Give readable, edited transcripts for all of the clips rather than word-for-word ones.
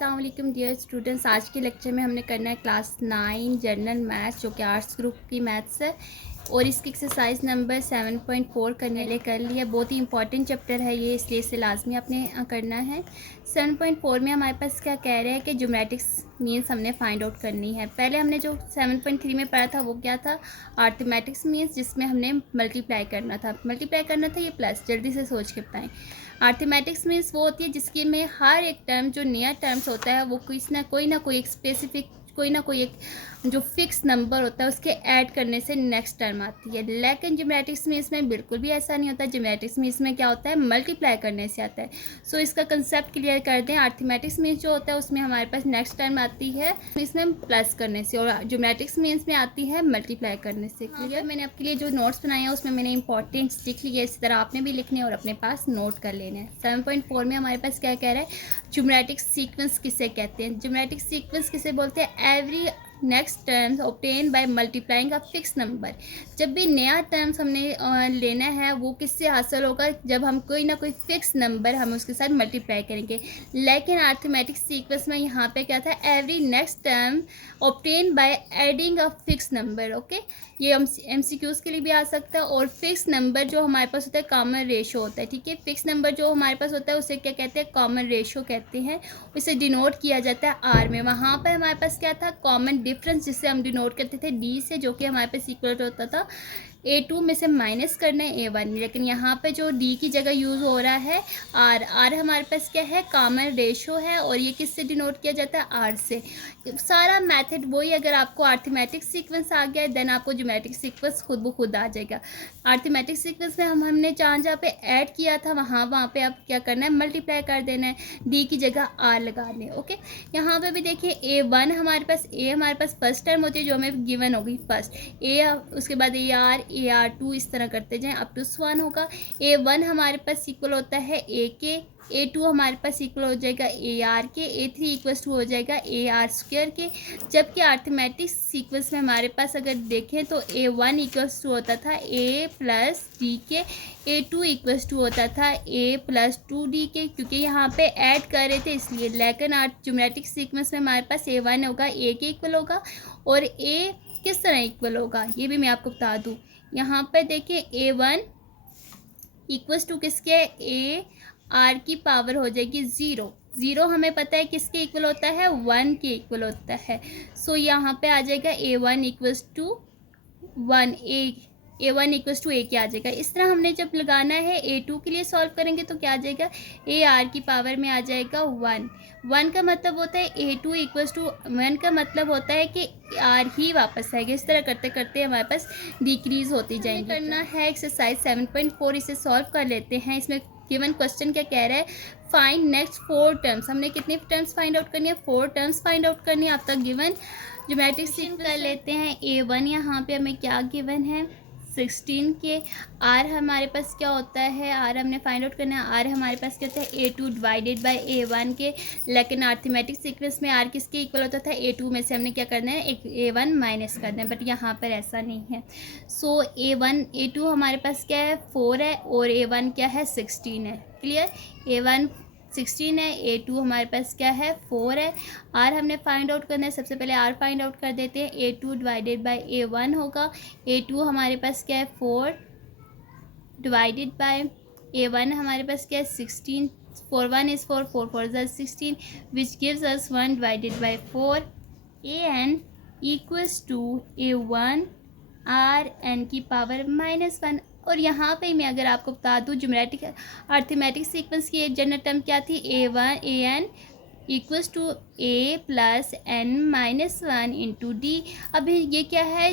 अस्सलाम वालेकुम dear students. आज के लेक्चर में हमने करना है क्लास 9 जनरल मैथ्स, जो कि आर्ट्स ग्रुप की मैथ्स है, और इसकी एक्सरसाइज नंबर 7.4 करने लिए कर लिया। बहुत ही इंपॉर्टेंट चैप्टर है ये, इसलिए इसे लाजमी आपने करना है। 7.4 में हमारे पास क्या कह रहे हैं कि ज्योमेट्रिक्स मीन्स हमने फाइंड आउट करनी है। पहले हमने जो 7.3 में पढ़ा था वो क्या था, अर्थमेटिक्स मीन्स, जिसमें हमने मल्टीप्लाई करना था ये प्लस। जल्दी से सोच के बताएं। अर्थमेटिक्स मीन्स वो होती है जिसकी में हर एक टर्म, जो नया टर्म्स होता है, वो कोई ना कोई एक स्पेसिफिक, कोई ना कोई एक जो फिक्स नंबर होता है उसके ऐड करने से नेक्स्ट टर्म आती है। लेकिन ज्योमेट्रिक्स में इसमें बिल्कुल भी ऐसा नहीं होता। ज्योमेट्रिक्स में इसमें क्या होता है, मल्टीप्लाई करने से आता है। सो इसका कंसेप्ट क्लियर कर दें। अर्थमेटिक्स में जो होता है उसमें हमारे पास नेक्स्ट टर्म आती है इसमें प्लस करने से, और ज्योमेट्रिक्स मीन्स में आती है मल्टीप्लाई करने से। क्लियर। मैंने आपके लिए जो नोट्स बनाए हैं उसमें मैंने इंपॉर्टेंट्स लिख लिया, इसी तरह आपने भी लिखने और अपने पास नोट कर लेना है। 7.4 में हमारे पास क्या कह रहा है, ज्योमेट्रिक सीक्वेंस किसे कहते हैं। ज्योमेट्रिक सीक्वेंस किसे बोलते हैं, every next terms obtain by multiplying a fix number. जब भी नया टर्म्स हमने लेना है वो किससे हासिल होगा, जब हम कोई ना कोई फिक्स नंबर हम उसके साथ मल्टीप्लाई करेंगे। लेकिन अर्थमेटिक सीक्वेंस में यहाँ पे क्या था, every next term obtain by adding a fix number. Okay, ये MCQs के लिए भी आ सकता है। और फिक्स नंबर जो हमारे पास होता है कॉमन रेशो होता है। ठीक है, फिक्स नंबर जो हमारे पास होता है उसे क्या कहते हैं, कॉमन रेशो कहते हैं। उसे डिनोट किया जाता है आर में। वहाँ पर हमारे पास क्या था, कॉमन डिफरेंस, जिसे हम डिनोट करते थे डी से, जो कि हमारे पास इक्वल होता था A2 में से माइनस करना है A1 में। लेकिन यहाँ पे जो D की जगह यूज़ हो रहा है R हमारे पास क्या है, कॉमन रेशो है, और ये किससे डिनोट किया जाता है, R से। सारा मेथड वही। अगर आपको अर्थमेटिक सीक्वेंस आ गया देन आपको ज्योमेट्रिक सीक्वेंस खुद ब खुद आ जाएगा। अर्थमेटिक सीक्वेंस में हमने जहाँ पे ऐड किया था वहाँ पे आप क्या करना है, मल्टीप्लाई कर देना है, D की जगह R लगा लें। ओके, यहाँ पे भी देखिए A1 हमारे पास, A हमारे पास फर्स्ट टर्म होती है जो हमें गिवन होगी फर्स्ट, A उसके बाद AR2 इस तरह करते जाएं अप टू 1 होगा। A1 हमारे पास इक्वल होता है A के, A2 हमारे पास इक्वल हो जाएगा AR के, A3 इक्वल्स टू हो जाएगा AR स्क्वायर के। जबकि अर्थमेटिक सीक्वेंस में हमारे पास अगर देखें तो A1 इक्वल्स टू होता था A प्लस D के, A2 इक्वल्स टू होता था A प्लस 2D के, क्योंकि यहाँ पे ऐड कर रहे थे इसलिए। लेकिन ज्योमेट्रिक सीक्वेंस में हमारे पास A1 होगा A के इक्वल होगा, और A किस तरह इक्वल होगा ये भी मैं आपको बता दूँ। यहाँ पर देखिए A1 इक्वल्स टू किसके, AR की पावर हो जाएगी 0 हमें पता है किसके इक्वल होता है, 1 के इक्वल होता है। सो यहाँ पे आ जाएगा A1 equals to 1, A1 equals to A के आ जाएगा। इस तरह हमने जब लगाना है A2 के लिए सॉल्व करेंगे तो क्या आ जाएगा, AR की पावर में आ जाएगा 1 का मतलब होता है A2 इक्वल्स टू 1 का मतलब होता है कि R ही वापस आएगा। इस तरह करते करते हमारे पास डिक्रीज होती जाएगी। करना है एक्सरसाइज 7.4, इसे सॉल्व कर लेते हैं। इसमें गिवन क्वेश्चन क्या कह रहा है, फाइंड नेक्स्ट 4 टर्म्स। हमने कितने टर्म्स फाइंड आउट करनी है, 4 टर्म्स फाइंड आउट करनी है। अब तक गिवन ज्योमेट्रिक सीक्वेंस कर लेते हैं। A1 यहाँ पे हमें क्या गिवन है, 16 के। R हमारे पास क्या होता है, R हमने फाइंड आउट करना है। R हमारे पास क्या होता है, A2 डिवाइडेड बाय A1 के। लेकिन अर्थमेटिक सीक्वेंस में R किसके इक्वल होता था, A2 में से हमने क्या करना है, एक A1 माइनस करना है, बट यहाँ पर ऐसा नहीं है। सो A2 हमारे पास क्या है, 4 है, और A1 क्या है, 16 है। क्लियर, A1 16 है, A2 हमारे पास क्या है, 4 है। R हमने फाइंड आउट करना है, सबसे पहले R फाइंड आउट कर देते हैं। A2 डिवाइडेड बाय A1 होगा। A2 हमारे पास क्या है, 4 डिवाइडेड बाय A1 हमारे पास क्या है, 16। 4 1 is 4, 4 4 is 16, which gives us 1 divided by 4. AN equals to A1 RN की पावर -1। और यहाँ पे मैं अगर आपको बता दूँ, ज्योमेट्रिक अर्थमेटिक सीक्वेंस की जनरल टर्म क्या थी, AN equals to A plus N minus 1 into D। अभी ये क्या है,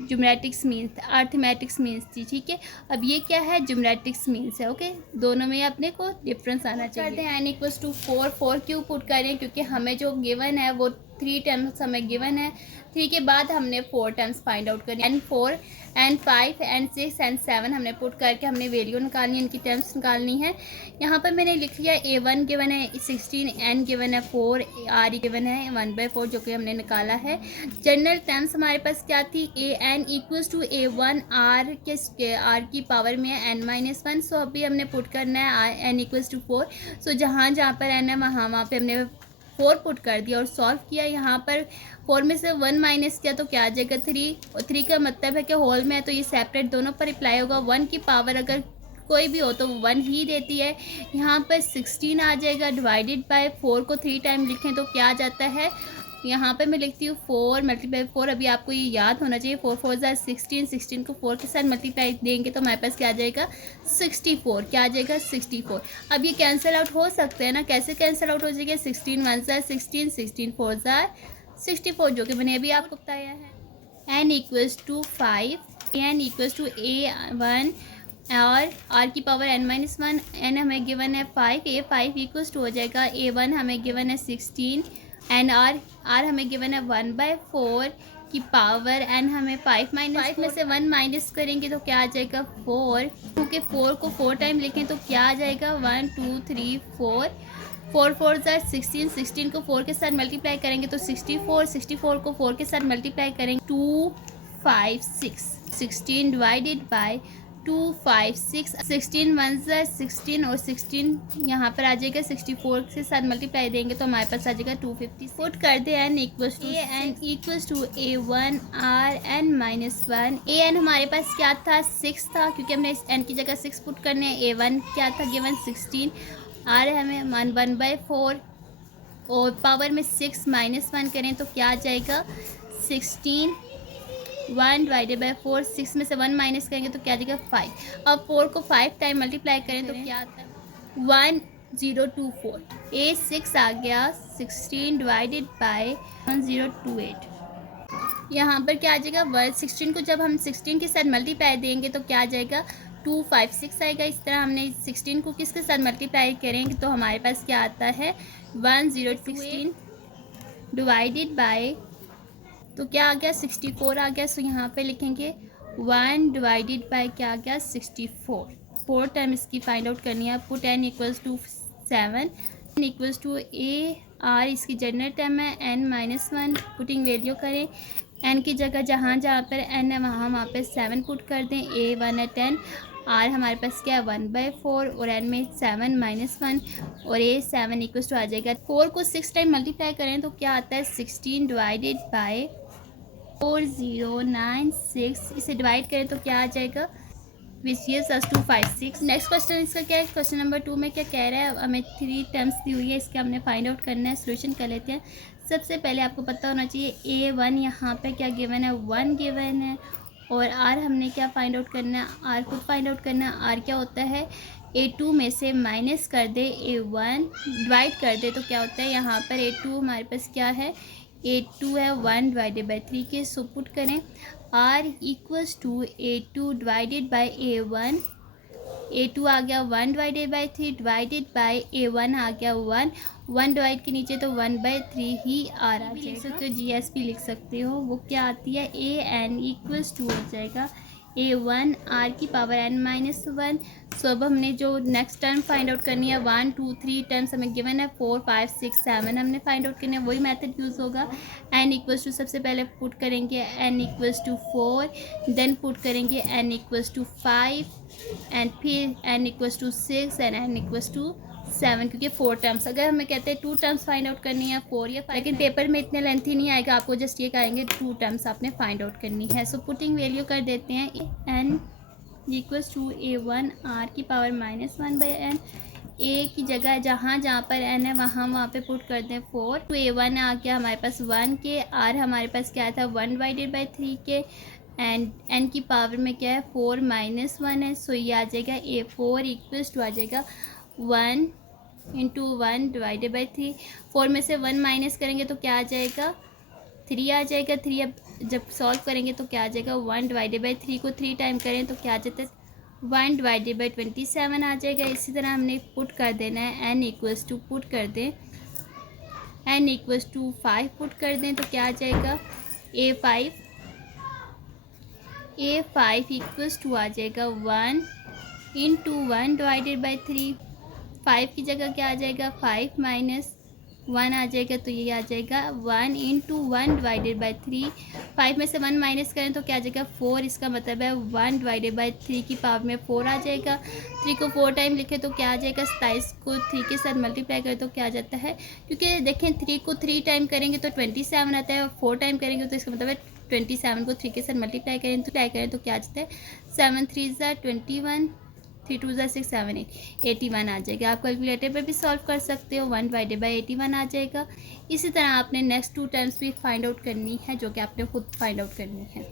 ज्योमेट्रिक्स मीन्स, अर्थमेटिक्स मीन्स थी। ठीक है, अब ये क्या है, ज्योमेट्रिक्स मीन्स है। ओके, दोनों में अपने को डिफरेंस आना चाहिए। करते हैं N इक्वल्स टू 4 क्यों पुट करें, क्योंकि हमें जो गिवन है वो 3 टर्म्स हमें गिवन है। 3 के बाद हमने 4 टर्म्स फाइंड आउट करनी है। N4 N5 N6 N7 हमने पुट करके हमने वैल्यू निकालनी है, इनकी टर्म्स निकालनी है। यहाँ पर मैंने लिख लिया A1 गिवन है 16, N गिवन है 4, R गिवन है 1/4, जो कि हमने निकाला है। जनरल टर्म्स हमारे पास क्या थी, AN equals to A1 R के R की पावर में है N-1। सो अभी हमने पुट करना है N इक्वल्स टू 4। सो जहाँ पर N है वहाँ पे हमने 4 पुट कर दिया और सॉल्व किया। यहाँ पर 4 में से 1 माइनस किया तो क्या आ जाएगा 3, और 3 का मतलब है कि होल में है तो ये सेपरेट दोनों पर अप्लाई होगा। 1 की पावर अगर कोई भी हो तो 1 ही देती है। यहाँ पर 16 आ जाएगा, डिवाइडेड बाय 4 को 3 टाइम लिखें तो क्या आ जाता है, यहाँ पे मैं लिखती हूँ 4 मल्टीप्लाई 4। अभी आपको ये याद होना चाहिए, 4 4 ज़ा 16, 16 को 4 के साथ मल्टीप्लाई देंगे तो हमारे पास क्या आ जाएगा 64। क्या आ जाएगा 64। अब ये कैंसिल आउट हो सकते हैं ना, कैसे कैंसिल आउट हो जाएगा, 16 1 ज़ा 16, 16 4 ज़ा 64, जो कि मैंने अभी आपको बताया है। n equals to 5, n equals to a1 और r की पावर n-1, n हमें गिवन है 5, a5 इक्वल्स टू हो जाएगा a1 हमें गिवन है 16 एन आर हमें गिवन है 1/4 की पावर n हमें 5 में से 1 माइनस करेंगे तो क्या आ जाएगा 4, क्योंकि 4 को 4 टाइम लिखें तो क्या आ जाएगा 1 2 3 4, 4 4 ज़ा 16, 16 को 4 के साथ मल्टीप्लाई करेंगे तो 64, 64 को 4 के साथ मल्टीप्लाई करेंगे 2 5 6, 16 डिवाइडेड बाय 2 5 6, 16 1 ज़ा 16 और 16 यहाँ पर आ जाएगा 64 के साथ मल्टीप्लाई देंगे तो हमारे पास आ जाएगा 250। पुट कर दे n equals to a1 r n-1। a n हमारे पास क्या था 6 था, क्योंकि हमने इस n की जगह 6 पुट करने हैं। a1 क्या था गिवन 16, r हमें 1/4 और पावर में 6 -1 करें तो क्या आ जाएगा 16, 1 डिवाइडेड बाई 4, 6 में से 1 माइनस करेंगे तो क्या आ जाएगा 5। अब 4 को 5 टाइम मल्टीप्लाई करें तो क्या आता है 1024, ए 6 आ गया 16 डिवाइडेड बाय 1028। यहाँ पर क्या आ जाएगा 16 को जब हम 16 के साथ मल्टीप्लाई देंगे तो क्या आ जाएगा 256 आएगा। इस तरह हमने 16 को किसके साथ मल्टीप्लाई करेंगे तो हमारे पास क्या आता है 1016 डिवाइडेड बाय, तो क्या आ गया 64 आ गया। सो यहाँ पे लिखेंगे 1 डिवाइडेड बाय क्या आ गया 64। 4 टाइम इसकी फाइंड आउट करनी है। Put n equals to 7, n equals to a r इसकी जनरल टर्म है n-1। पुटिंग वैल्यू करें, n की जगह जहाँ जहाँ पर n है वहाँ पे 7 पुट कर दें। a1 है 10, r हमारे पास क्या है 1/4 और n में 7 -1 और a7 इक्वल्स टू आ जाएगा 4 को 6 टाइम मल्टीप्लाई करें तो क्या आता है 16 डिवाइडेड बाय 4096। इसे डिवाइड करें तो क्या आ जाएगा which gives us 256। Next question इसका क्या है, क्वेश्चन नंबर 2 में क्या कह रहा है, हमें 3 टर्म्स दी हुई है, इसका हमने फाइंड आउट करना है। सोल्यूशन कर लेते हैं। सबसे पहले आपको पता होना चाहिए a1 यहाँ पे क्या गिवन है 1 गिवन है, और r हमने क्या फाइंड आउट करना है, r को फाइंड आउट करना है। r क्या होता है a2 में से माइनस कर दे a1 डिवाइड कर दे तो क्या होता है, यहाँ पर a2 हमारे पास क्या है a2 है 1 डिवाइडेड बाई 3 के। सो पुट करें r equals to a2 divided by a1। a2 आ गया 1 divided by 3 divided by a1 आ गया 1 डिवाइड के नीचे तो 1/3 ही r आ जाएगा। लिख सकते हो GSP लिख सकते हो, वो क्या आती है an इक्वल्स टू हो जाएगा a1 r की पावर n-1। सो अब हमने जो नेक्स्ट टर्म फाइंड आउट करनी है 1 2 3 टर्म्स हमें गिवन है 4 5 6 7 हमने फाइंड आउट करनी है, वही मेथड यूज़ होगा। n इक्वल्स टू सबसे पहले पुट करेंगे n equals to 4, then put करेंगे n इक्वल्स टू 5 एंड फिर n equals to 6 and n equals to 7, क्योंकि 4 टर्म्स, अगर हमें कहते हैं 2 टर्म्स फाइंड आउट करनी है 4 या 5, लेकिन पेपर में इतने लेंथी नहीं आएगा, आपको जस्ट ये कहेंगे 2 टर्म्स आपने फाइंड आउट करनी है। सो पुटिंग वैल्यू कर देते हैं n equals to a1 r की पावर -1/n। a की जगह जहाँ जहाँ पर n है वहाँ पे पुट कर दें 4। तो a1 आ गया हमारे पास 1 के, r हमारे पास क्या था 1 डिवाइडेड बाई 3 के, एंड n की पावर में क्या है 4 -1 है। सो ये आ जाएगा a4 इक्वल्स टू आ जाएगा 1 इंटू 1 डिवाइडेड बाई 3। 4 में से 1 माइनस करेंगे तो क्या आ जाएगा 3 आ जाएगा। 3 अब जब सॉल्व करेंगे तो क्या आ जाएगा 1 डिवाइडेड बाई 3 को 3 टाइम करें तो क्या आ जाता है 1 डिवाइडेड बाई 27 आ जाएगा। इसी तरह हमने पुट कर देना है n इक्वल्स टू पुट कर दें n इक्वल्स टू 5 पुट कर दें तो क्या आ जाएगा a5 इक्वल्स टू आ जाएगा 1 इंटू 1 डिवाइडेड बाई 3। 5 की जगह क्या आ जाएगा 5 माइनस 1 आ जाएगा, तो ये आ जाएगा 1 इंटू 1 डिवाइडेड बाई 3। 5 में से 1 माइनस करें तो क्या आ जाएगा 4, इसका मतलब है 1 डिवाइडेड बाई 3 की पावर में 4 आ जाएगा। 3 को 4 टाइम लिखे तो क्या आ जाएगा, 27 को 3 के साथ मल्टीप्लाई करें तो क्या आ जाता है, क्योंकि देखें 3 को 3 टाइम करेंगे तो 27 आता है, और 4 टाइम करेंगे तो इसका मतलब है 27 को 3 के साथ मल्टीप्लाई करें तो क्या आ जाता है 7 3 ज़ा 21, 3 2 ज़ा 6 7 8 81 आ जाएगा। आप कैलकुलेटर पर भी सॉल्व कर सकते हो, 1 डिवाइडेड बाई 81 आ जाएगा। इसी तरह आपने नेक्स्ट 2 टर्म्स भी फाइंड आउट करनी है, जो कि आपने खुद फाइंड आउट करनी है।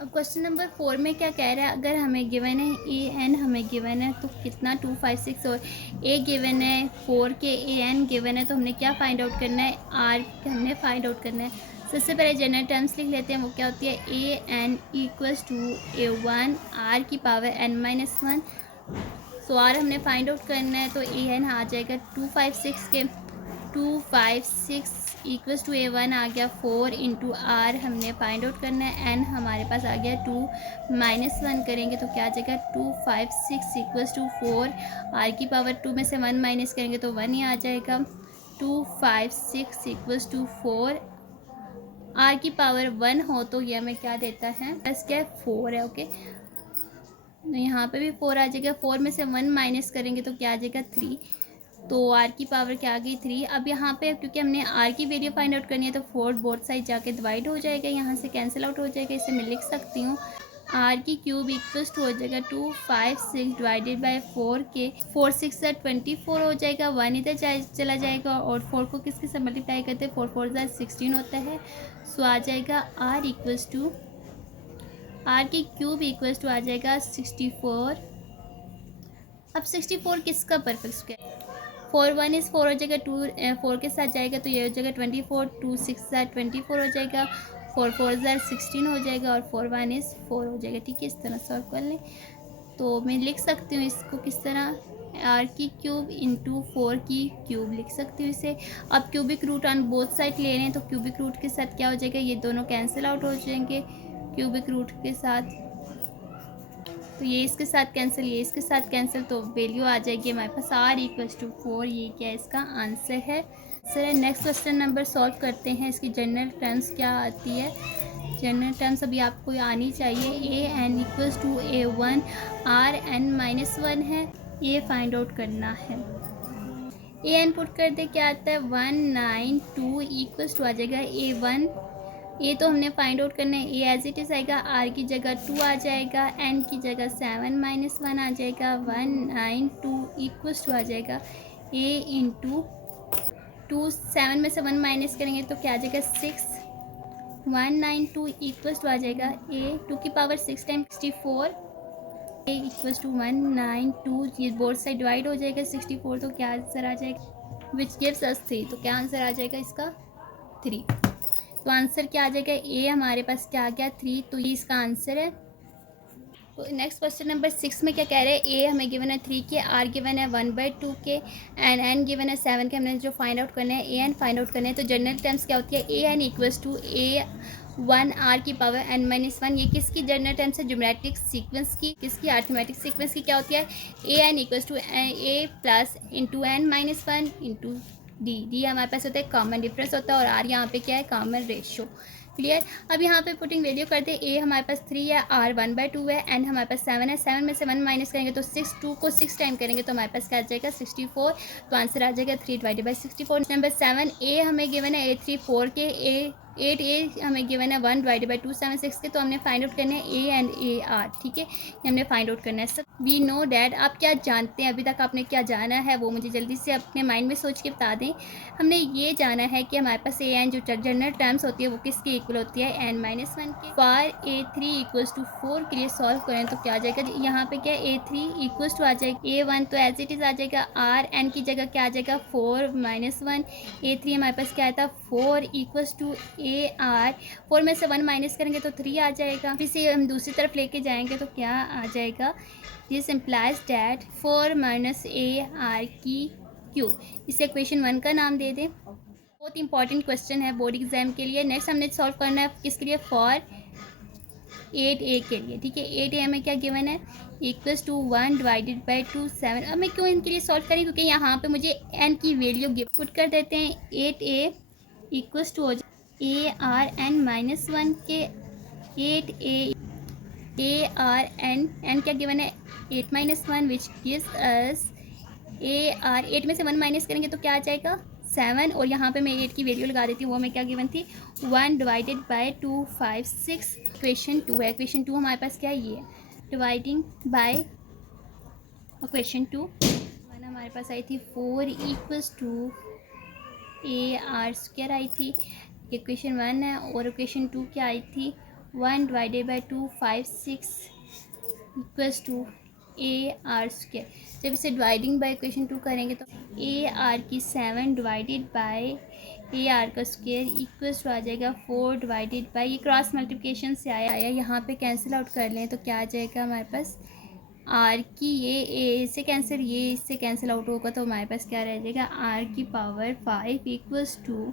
अब क्वेश्चन नंबर 4 में क्या कह रहा है, अगर हमें गिवन है ए एन हमें गिवन है तो कितना 2 5 6 और ए गिवन है 4 के ए एन गिवन है, तो हमने क्या फाइंड आउट करना है, आर हमने फाइंड आउट करना है। सबसे पहले जनरल टर्म्स लिख लेते हैं, वो क्या होती है a n equals to a one r की power n minus one. So r हमने फाइंड आउट करना है, तो ए एन आ जाएगा 256 के 256 इक्वल्स टू ए वन आ गया 4 इंटू आर हमने फाइंड आउट करना है, एन हमारे पास आ गया 2 माइनस 1 करेंगे तो क्या आ जाएगा 256 इक्वल्स टू 4, आर की पावर 2 में से 1 माइनस करेंगे तो 1 ही आ जाएगा। 256 इक्वल्स टू 4, आर की पावर 1 हो तो ये हमें क्या देता है, बस क्या है 4 है। ओके, तो यहाँ पे भी 4 आ जाएगा, 4 में से 1 माइनस करेंगे तो क्या आ जाएगा 3, तो आर की पावर क्या आ गई 3। अब यहाँ पे क्योंकि हमने आर की वैल्यू फाइंड आउट करनी है तो 4 बोथ साइड जाके डिवाइड हो जाएगा, यहाँ से कैंसिल आउट हो जाएगा, इसे मैं लिख सकती हूँ आर की क्यूब इक्वल्स टू हो जाएगा 256 डिवाइडेड बाई 4 के 4 6 24 हो जाएगा, 1 इधर चला जाएगा और 4 को किसके साथ मल्टीप्लाई करते हैं 4 4 16 होता है। सो आ जाएगा आर इक्वल्स टू आर की क्यूब इक्वल्स टू आ जाएगा 64। अब 64 किसका परफेक्ट स्क्वायर, 4 1 इज़ 4 हो जाएगा, 2 4 के साथ जाएगा तो ये हो जाएगा 24, 2 6 24 हो जाएगा, 4 4 16 हो जाएगा और 4 1 इज़ 4 हो जाएगा। ठीक है, इस तरह सॉल्व कर लें तो मैं लिख सकती हूँ इसको किस तरह, आर की क्यूब इंटू 4 की क्यूब लिख सकती हूँ इसे। अब cubic root on both side ले रहे हैं तो क्यूबिक रूट के साथ क्या हो जाएगा, ये दोनों कैंसिल आउट हो जाएंगे क्यूबिक रूट के साथ, तो ये इसके साथ कैंसिल, ये इसके साथ कैंसिल, तो वैल्यू आ जाएगी हमारे पास आर इक्वल्स टू 4। ये क्या इसका आंसर है। Sir next question number solve करते हैं, इसकी जनरल टर्म्स क्या आती है। जनरल टर्म्स अभी आपको आनी चाहिए, a n equals to a one r n minus one है, ये फाइंड आउट करना है। ए एन पुट कर दे, क्या आता है 192 इक्वल्स टू आ जाएगा ए वन, ये तो हमने फाइंड आउट करना है, ए एज इट इज़ आएगा, आर की जगह 2 आ जाएगा, एन की जगह 7 माइनस 1 आ जाएगा, 192 इक्वल्स टू आ जाएगा ए इंटू 2, 7 में से 1 माइनस करेंगे तो क्या आ जाएगा 6, 192 इक्वल्स टू आ जाएगा ए 2 की power 6 time 64, a equals to 192, ये बोर्ड साइड डिवाइड हो जाएगा 64, तो क्या आंसर आ जाएगा विच गिव्स अस 3, तो क्या आंसर आ जाएगा इसका 3। तो आंसर क्या आ जाएगा, ए हमारे पास क्या आ गया 3, तो ये इसका आंसर है। तो नेक्स्ट क्वेश्चन नंबर 6 में क्या कह रहे हैं, ए हमें गिवन है 3 के, आर गिवन है 1/2 के एंड एन गिवन है 7 के, हमने जो फाइंड आउट करना है ए एन फाइंड आउट करना है। तो जनरल टर्म्स क्या होती है, a n equals to a 1 r की पावर एन माइनस 1, ये किसकी जनरल टर्म्स है, ज्योमेट्रिक सीक्वेंस की, किसकी अरिथमेटिक सीक्वेंस की क्या होती है, a n equals to a plus into n minus 1 into d हमारे पास होता है कॉमन डिफरेंस होता है, और आर यहाँ पे क्या है कॉमन रेशियो। क्लियर। अब यहाँ पे पुटिंग वैल्यू करते हैं, ए हमारे पास 3 है, आर 1/2 है, एन हमारे पास 7 है, 7 में से 1 माइनस करेंगे तो 6, 2 को 6 टाइम करेंगे तो हमारे पास क्या आ जाएगा 64, तो आंसर आ जाएगा 3/64। नंबर 7 ए हमें गिवन है A3 4 के, ए 8 ए हमें गिवन है 1/276 के, तो हमने फाइंड आउट करना है ए एंड ए आर। ठीक है, ये हमने फाइंड आउट करना है। सब वी नो डैट, आप क्या जानते हैं, अभी तक आपने क्या जाना है वो मुझे जल्दी से अपने माइंड में सोच के बता दें। हमने ये जाना है कि हमारे पास ए एन जो जनरल टर्म्स होती है वो किसकी इक्वल होती है n-1 के। फॉर A3 इक्वल्स टू 4 के लिए सॉल्व करें तो क्या आ जाएगा, यहाँ पे क्या A3 इक्वल्स टू आ जाएगा A1, तो एज इट इज़ आ जाएगा आर, एन की जगह क्या आ जाएगा 4-1, A3 हमारे पास क्या आता है 4 इक्वल्स टू ए आर, 4 में से 1 माइनस करेंगे तो 3 आ जाएगा, फिर से हम दूसरी तरफ लेके जाएंगे तो क्या आ जाएगा, this implies that 4 minus A R की क्यूब, इसे इक्वेशन 1 का नाम दे दें। बहुत इंपॉर्टेंट क्वेश्चन है बोर्ड एग्जाम के लिए। नेक्स्ट हमने सॉल्व करना है किसके लिए, फॉर 8a के लिए, ठीक है। 8a में क्या गिवन है, इक्वल्स टू 1 डिवाइडेड बाई 2 7। अब मैं क्यों इनके लिए सॉल्व करें, क्योंकि यहाँ पे मुझे n की वैल्यू गिव पुट कर देते हैं। 8a इक्वल्स टू हो जाए ARn-1 के 8a ARn क्या गिवन है 8-1 विच गिव्स अस AR 8 में से 1 माइनस करेंगे तो क्या आ जाएगा 7, और यहाँ पे मैं 8 की वैल्यू लगा देती हूँ, वो मैं क्या गिवन थी 1 डिवाइडेड बाय 2 5 6। क्वेश्चन 2 है, क्वेश्चन 2 हमारे पास क्या है, ये डिवाइडिंग बाय क्वेश्चन 2 वन हमारे पास आई थी 4 इक्वल्स टू AR² आई थी, ये क्वेश्चन 1 है। और क्वेश्चन 2 क्या आई थी 1 divided by 2 5 6 equals to AR²। जब इसे डिवाइडिंग बाय क्वेश्चन 2 करेंगे तो AR की 7 डिवाइडेड बाय AR का स्क्वायर इक्वल्स टू आ जाएगा 4 डिवाइडेड बाय, ये क्रॉस मल्टीप्लिकेशन से आया यहाँ पे कैंसिल आउट कर लें तो क्या आ जाएगा हमारे पास R की ये A से कैंसिल, ये इससे कैंसिल आउट होगा तो हमारे पास क्या रह जाएगा R की पावर 5 इक्वल्स टू,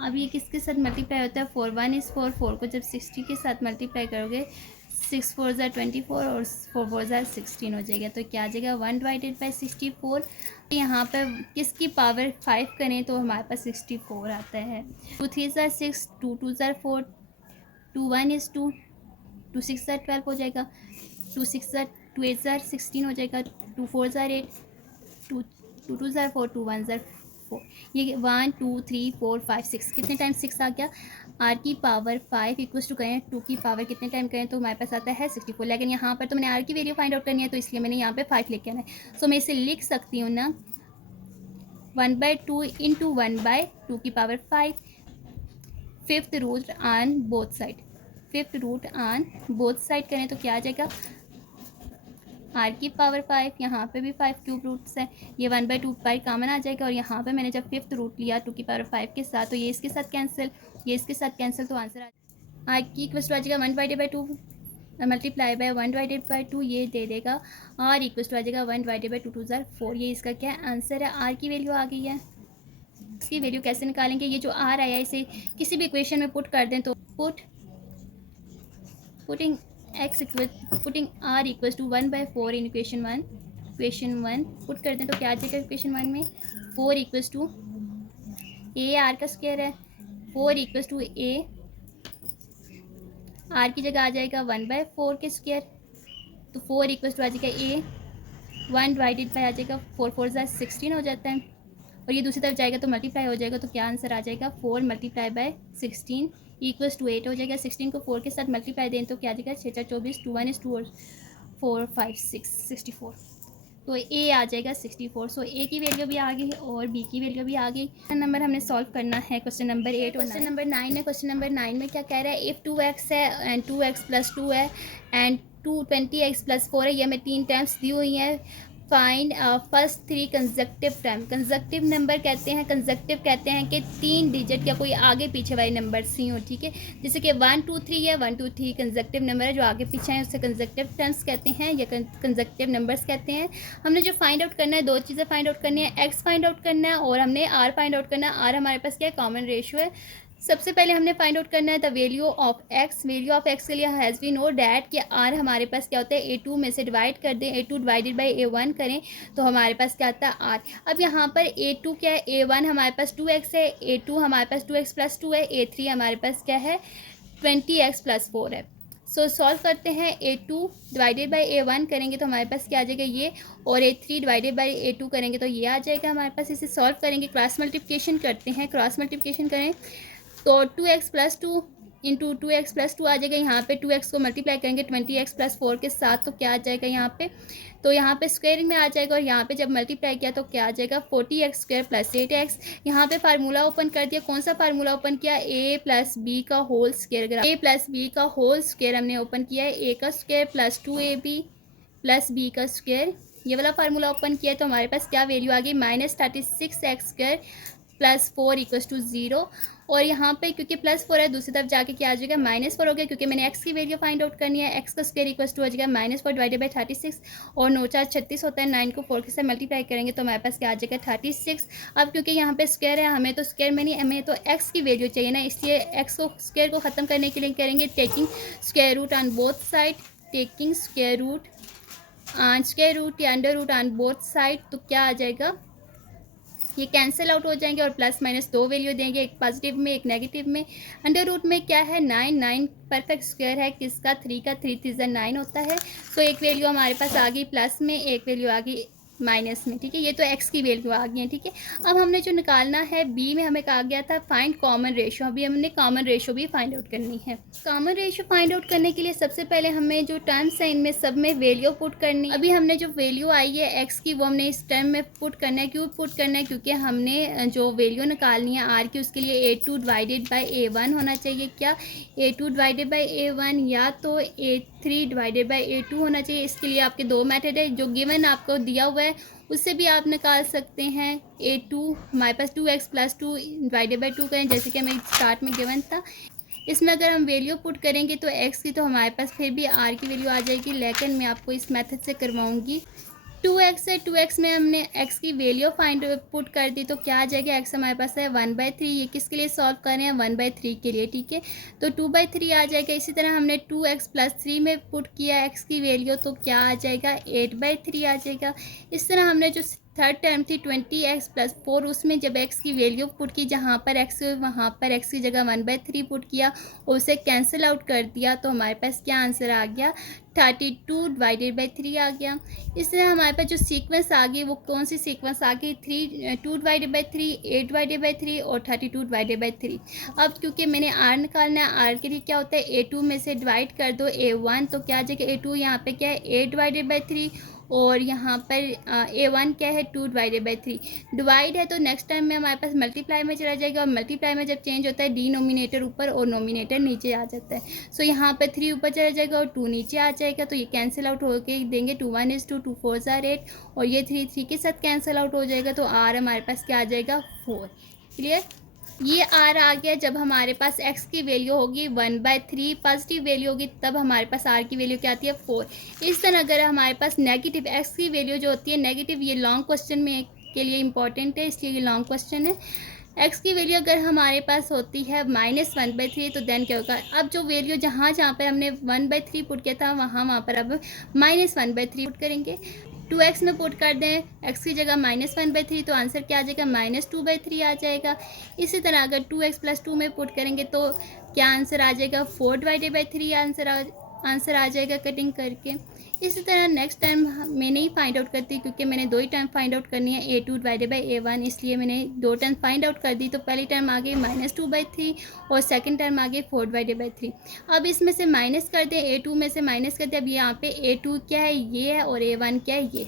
अब ये किसके साथ मल्टीप्लाई होता है 4 1 इज़ 4, 4 को जब 60 के साथ मल्टीप्लाई करोगे 6 4 ज़ा 24 और 4 4 ज़ा 16 हो जाएगा, तो क्या आ जाएगा 1 डिवाइडेड बाई 64। यहाँ पर किसकी पावर 5 करें तो हमारे पास 64 आता है। 2 3 ज़ा 6, 2 2 ज़ा 4, 2 1 इज़ 2, 2 6 ज़ा 12 हो जाएगा, 2 6 ज़ा 2 8 ज़ा 16 हो जाएगा, 2 4 ज़ा 8, 2 2 ज़ा 4, 2 1 ज़ा 4, ये 1 2 3 4 5 6 कितने टाइम 6 आ गया। आर की पावर 5 इक्वल्स टू करें 2 की पावर कितने टाइम करें तो हमारे पास आता है 64, लेकिन यहाँ पर तो मैंने आर की वैल्यू फाइंड आउट करनी है तो इसलिए मैंने यहाँ पे 5 लेके आना है। सो मैं इसे लिख सकती हूँ ना 1/2 इंटू 1/2 की power 5, fifth root on both side, fifth root on both side करें तो क्या आ जाएगा आर की पावर 5, यहाँ पे भी 5 क्यूब रूट्स है, ये 1/2 पाई कॉमन आ जाएगा, और यहाँ पे मैंने जब फिफ्थ रूट लिया 2 की पावर 5 के साथ तो ये इसके साथ कैंसिल, ये इसके साथ कैंसिल, तो आंसर आर की इक्वल्स टू आ जाएगा 1/2 मल्टीप्लाई बाय 1/2 ये दे देगा आर इक्वल्स टू आ जाएगा 1/2 2 ज़ा 4, ये इसका क्या आंसर है, आर की वैल्यू आ गई है। इसकी वैल्यू कैसे निकालेंगे, ये जो आर आया है इसे किसी भी इक्वेशन में पुट कर दें तो putting putting r equals to 1/4 in equation 1 put कर दें तो क्या आ जाएगा इक्वेशन 1 में 4 इक्वल्स टू ए आर का स्क्वायर है, 4 इक्वल्स टू ए आर की जगह आ जाएगा 1/4 के स्क्वायर, तो 4 इक्वल्स टू आ जाएगा ए 1 डिवाइडेड बाई आ जाएगा 4 4 ज़ा 16 हो जाता है, और ये दूसरी तरफ जाएगा तो मल्टीप्लाई हो जाएगा, तो क्या आंसर आ जाएगा 4 मल्टीप्लाई बाय 16 इक्वल्स टू 8 हो जाएगा। 16 को 4 के साथ मल्टीप्लाई दें तो क्या आ जाएगा 6 4 24, 2 1 इज़ 2 और 4 5 6 64, तो ए आ जाएगा 64। सो ए की वैल्यू भी आ गई और बी की वैल्यू भी आ गई। नंबर हमने सॉल्व करना है क्वेश्चन नंबर 8 और क्वेश्चन नंबर 9 है। क्वेश्चन नंबर 9 में क्या कह रहा है, इफ़ 2x है एंड 2x प्लस 2 है एंड 20x प्लस 4 है, ये हमें 3 टाइम्स दी हुई हैं, find first 3 conjunctive term. Conjunctive number कहते हैं, कंजक्टिव कहते हैं कि 3 डिजिट या कोई आगे पीछे वाले नंबर्स ही हो, ठीक है, जैसे कि 1 2 3 है, 1 2 3 कंजक्टिव नंबर है, जो आगे पीछे हैं उससे कंजक्टिव टर्म्स कहते हैं या कंजक्टिव नंबर्स कहते हैं। हमने जो फाइंड आउट करना है, दो चीज़ें फाइंड आउट करनी है, एक्स फाइंड आउट करना है और हमने आर फाइंड आउट करना है। आर हमारे पास क्या है, कॉमन रेशियो है। सबसे पहले हमने फाइंड आउट करना है the value of x. Value of x के लिए हैज़ वी नो डैट कि आर हमारे पास क्या होता है, A2 में से डिवाइड कर दें, A2 डिवाइडेड बाई A1 करें तो हमारे पास क्या आता है आर। अब यहाँ पर A2 क्या है, A1 हमारे पास 2x है, A2 हमारे पास 2x प्लस 2 है, A3 हमारे पास क्या है 20x प्लस 4 है। सो सॉल्व करते हैं, A2 डिवाइडेड बाई A1 करेंगे तो हमारे पास क्या आ जाएगा ये, और A3 डिवाइडेड बाई A2 करेंगे तो ये आ जाएगा हमारे पास। इसे सॉल्व करेंगे, क्रॉस मल्टीप्लिकेशन करते हैं, क्रॉस मल्टीप्लिकेशन करें तो 2x plus 2 into 2x plus 2 आ जाएगा। यहाँ पे 2x को मल्टीप्लाई करेंगे 20x प्लस 4 के साथ तो क्या आ जाएगा यहाँ पे, तो यहाँ पे स्क्वायरिंग में आ जाएगा, और यहाँ पे जब मल्टीप्लाई किया तो क्या आ जाएगा 40x स्क्वायर प्लस 8x। यहाँ पे फार्मूला ओपन कर दिया, कौन सा फार्मूला ओपन किया, a प्लस बी का whole square. a plus B का होल स्क्वायर हमने ओपन किया है, a का square plus 2ab plus b का स्क्वायर, ये वाला फार्मूला ओपन किया है तो हमारे पास क्या वैल्यू आ गई -36x स्क्वायर +4 इक्वल्स टू 0। और यहाँ पे क्योंकि +4 है, दूसरी तरफ जाके क्या आ जाएगा, -4 हो गया, क्योंकि मैंने x की वैल्यू फाइंड आउट करनी है। x का स्क्वायर इक्वल्स टू हो जाएगा -4 डिवाइडेड बाई 36, और 9 4 36 होता है। 9 को 4 के साथ मल्टीप्लाई करेंगे तो हमारे पास क्या आ जाएगा, 36। अब क्योंकि यहाँ पे स्क्वायर है, हमें तो स्क्वायर में नहीं, हमें तो x की वैल्यू चाहिए ना, इसलिए x को स्क्वायर को ख़त्म करने के लिए करेंगे taking square root on both side, taking square root या under root on both side. तो क्या आ जाएगा, ये कैंसिल आउट हो जाएंगे और प्लस माइनस दो वैल्यू देंगे, एक पॉजिटिव में एक नेगेटिव में। अंडर रूट में क्या है, 9 परफेक्ट स्क्वायर है किसका, 3 का, 3 3 9 होता है। तो एक वैल्यू हमारे पास आ गई प्लस में, एक वैल्यू आ गई माइनस में, ठीक है। ये तो x की वैल्यू आ गई है, ठीक है। अब हमने जो निकालना है, b में हमें कहा गया था फाइंड कॉमन रेशो, अभी हमने कॉमन रेशो भी फाइंड आउट करनी है। कॉमन रेशो फाइंड आउट करने के लिए सबसे पहले हमें जो टर्म्स है इनमें सब में वैल्यू पुट करनी है। अभी हमने जो वैल्यू आई है x की, वो हमने इस टर्म में पुट करना है। क्यों पुट करना है, क्योंकि हमने जो वैल्यू निकालनी है r की, उसके लिए a2 डिवाइडेड बाई a1 होना चाहिए। क्या, a2 डिवाइडेड बाई a1 या तो a3 डिवाइडेड बाई a2 होना चाहिए। इसके लिए आपके दो मेथड है, जो गिवन आपको दिया हुआ है उससे भी आप निकाल सकते हैं। a2 हमारे पास 2x + 2 डिवाइडेड बाई 2 करें, जैसे कि हमें स्टार्ट में गिवन था। इसमें अगर हम वैल्यू पुट करेंगे तो x की, तो हमारे पास फिर भी r की वैल्यू आ जाएगी, लेकिन मैं आपको इस मेथड से करवाऊंगी। 2x है, 2x में हमने x की वैल्यू फाइंड पुट कर दी, तो क्या आ जाएगा, x हमारे पास है 1/3। ये किसके लिए सॉल्व कर रहे हैं, 1/3 के लिए, ठीक है। तो 2/3 आ जाएगा। इसी तरह हमने 2x + 3 में पुट किया x की वैल्यू, तो क्या आ जाएगा, 8/3 आ जाएगा। इस तरह हमने जो थर्ड टर्म थी 20x + 4, उसमें जब x की वैल्यू पुट की, जहाँ पर x वहाँ पर x की जगह 1/3 पुट किया और उसे कैंसिल आउट कर दिया, तो हमारे पास क्या आंसर आ गया, 32 डिवाइडेड बाई 3 आ गया। इस तरह हमारे पास जो सीक्वेंस आ गई, वो कौन सी सीक्वेंस आ गई, 2 डिवाइडेड बाई 3, 8 डिवाइडेड बाई 3 और 32 डिवाइडेड बाई 3। अब क्योंकि मैंने r निकालना है, r के लिए क्या होता है, a2 में से डिवाइड कर दो a1, तो क्या आ जाएगा, a2 यहाँ पे क्या है 8 डिवाइडेड बाई 3 और यहाँ पर a1 क्या है 2 डिवाइडेड बाई 3। डिवाइड है तो नेक्स्ट टाइम में हमारे पास मल्टीप्लाई में चला जाएगा, और मल्टीप्लाई में जब चेंज होता है डिनोमिनेटर ऊपर और नोमिनेटर नीचे आ जाता है। सो यहाँ पर 3 ऊपर चला जाएगा और 2 नीचे आ जाएगा, तो ये कैंसिल आउट होके देंगे 2 1 is 2, 2 4 are 8 और ये 3 3 के साथ कैंसिल आउट हो जाएगा, तो r हमारे पास क्या आ जाएगा, 4। क्लियर, ये r आ गया। जब हमारे पास x की वैल्यू होगी 1/3 पॉजिटिव वैल्यू होगी, तब हमारे पास r की वैल्यू क्या आती है, 4। इस तरह अगर हमारे पास नेगेटिव x की वैल्यू जो होती है नेगेटिव, ये लॉन्ग क्वेश्चन में के लिए इंपॉर्टेंट है, इसलिए ये लॉन्ग क्वेश्चन है। x की वैल्यू अगर हमारे पास होती है -1/3, तो देन क्या होगा, अब जो वैल्यू जहाँ पे हमने 1/3 पुट किया था, वहाँ पर अब -1/3 पुट करेंगे। 2x में पुट कर दें x की जगह -1/3, तो आंसर क्या आ जाएगा, -2/3 आ जाएगा। इसी तरह अगर 2x + 2 में पुट करेंगे तो क्या आंसर आ जाएगा, 4 डिवाइडेड बाई 3 आंसर आ जाएगा कटिंग करके। इसी तरह नेक्स्ट टाइम मैं नहीं फाइंड आउट करती, क्योंकि मैंने दो ही टाइम फाइंड आउट करनी है, a2 डिवाइडेड बाई a1, इसलिए मैंने दो टाइम फाइंड आउट कर दी। तो पहली टाइम आ गई -2/3 और सेकंड टाइम आ गई 4 डिवाइडेड बाई 3। अब इसमें से माइनस कर दें, a2 में से माइनस कर दें। अब यहाँ पे a2 क्या है, ये है, और a1 क्या है, ये,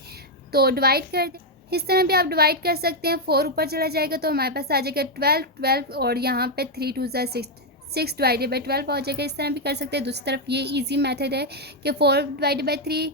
तो डिवाइड कर दें। इस तरह भी आप डिवाइड कर सकते हैं। 4 ऊपर चला जाएगा तो हमारे पास आ जाएगा 12 और यहाँ पे 3 2 6 डिवाइडेड बाई 12 हो जाएगा। इस तरह भी कर सकते हैं। दूसरी तरफ ये इजी मेथड है कि 4 डिवाइडेड बाई 3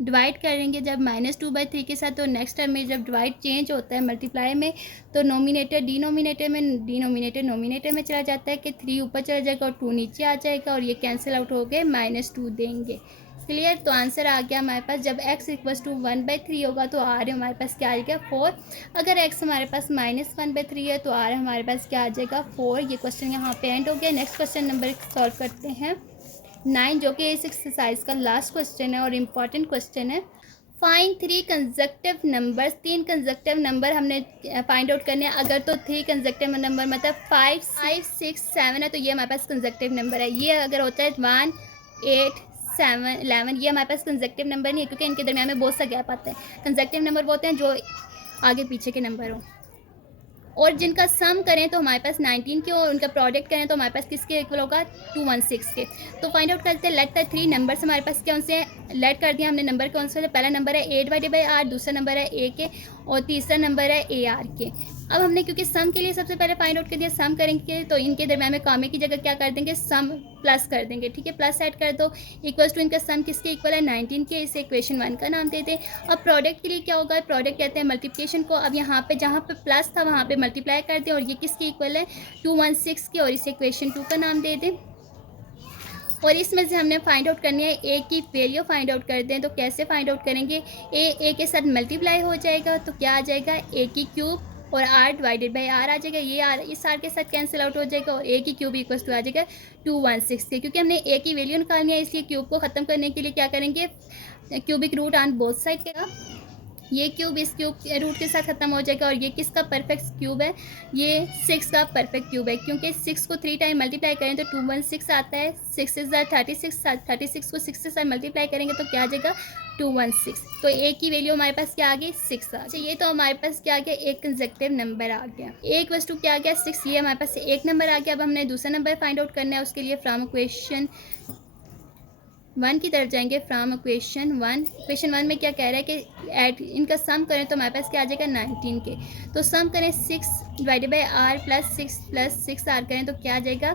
डिवाइड करेंगे जब -2/3 के साथ, तो नेक्स्ट टाइम में जब डिवाइड चेंज होता है मल्टीप्लाई में, तो नोमिनेटर डिनोमिनेटर नोमिनेटर में चला जाता है कि 3 ऊपर चला जाएगा और 2 नीचे आ जाएगा, और ये कैंसिल आउट हो गए, -2 देंगे। क्लियर, तो आंसर आ गया हमारे पास। जब x = 1/3 होगा तो r हमारे पास क्या आ जाएगा, 4। अगर x हमारे पास -1/3 है तो r हमारे पास क्या आ जाएगा, 4। ये क्वेश्चन यहाँ पे एंड हो गया। नेक्स्ट क्वेश्चन नंबर सॉल्व करते हैं 9, जो कि इस एक्सरसाइज का लास्ट क्वेश्चन है और इम्पॉर्टेंट क्वेश्चन है। Find 3 consecutive numbers. 3 consecutive number हमने फाइंड आउट करने हैं। अगर तो 3 कंसेक्टिव नंबर मतलब 5 6 7 है, तो ये हमारे पास कंसेक्टिव नंबर है। ये अगर होता है 1 8 7 11, ये हमारे पास कंसेक्टिव नंबर नहीं है, क्योंकि इनके दरमियान में बहुत सा गैप आता है। कंसेक्टिव नंबर वो होते हैं जो आगे पीछे के नंबर हों, और जिनका सम करें तो हमारे पास 19 के, और उनका प्रोडक्ट करें तो हमारे पास किसके इक्वल होगा, 216 के। तो फाइंड आउट करते हैं। लेट द 3 नंबर्स, हमारे पास कौन से हैं, लेट कर दिया हमने नंबर कौन सा है, पहला नंबर है ए डिवाइडेड बाई आर, दूसरा नंबर है ए के और तीसरा नंबर है ए आर के। अब हमने क्योंकि सम के लिए सबसे पहले फाइंड आउट कर दिया, सम करेंगे तो इनके दरम्यान में कामे की जगह क्या कर देंगे, सम प्लस कर देंगे, ठीक है, प्लस ऐड कर दो, इक्वल्स टू इनका सम किसके इक्वल है 19 के, इसे इक्वेशन 1 का नाम देते हैं। अब प्रोडक्ट के लिए क्या होगा, प्रोडक्ट कहते हैं मल्टीप्लिकेशन को। अब यहाँ पे जहाँ पे प्लस था वहाँ पे मल्टीप्लाई कर दें और ये किसके इक्वल है 216 के, और इसे इक्वेशन 2 का नाम दे दें। और इसमें से हमने फाइंड आउट करनी है ए की वैल्यू फाइंड आउट कर दें, तो कैसे फाइंड आउट करेंगे, ए के साथ मल्टीप्लाई हो जाएगा तो क्या आ जाएगा ए की क्यूब और आर डिवाइडेड बाई आर आ जाएगा, ये आर इस आर के साथ कैंसिल आउट हो जाएगा और ए की क्यूब इक्वल्स टू आ जाएगा 216 के। क्योंकि हमने ए की वैल्यू निकालनी है इसलिए क्यूब को ख़त्म करने के लिए क्या करेंगे, cubic root on both side का, ये क्यूब इस क्यूब रूट के साथ खत्म हो जाएगा और ये किसका परफेक्ट क्यूब है, ये 6 का परफेक्ट क्यूब है। क्योंकि 6 को 3 टाइम मल्टीप्लाई करें तो 216 आता है, 6 इज 36, 36 को 6 से साथ मल्टीप्लाई करेंगे तो क्या आ जाएगा 216। तो ए की वैल्यू हमारे पास क्या आ गई 6 आ गई। ये तो हमारे पास क्या आ गया, एक कंसेक्टिव नंबर आ गया, एक वस्तु क्या आ गया 6, ये हमारे पास एक नंबर आ गया। अब हमने दूसरा नंबर फाइंड आउट करना है, उसके लिए फ्रॉम इक्वेशन 1 की तरफ जाएंगे, फ्रॉम इक्वेशन 1। इक्वेशन 1 में क्या कह रहा है कि ऐड इनका सम करें तो हमारे पास क्या आ जाएगा 19 के, तो सम करें 6 divided by R plus 6 R करें तो क्या आ जाएगा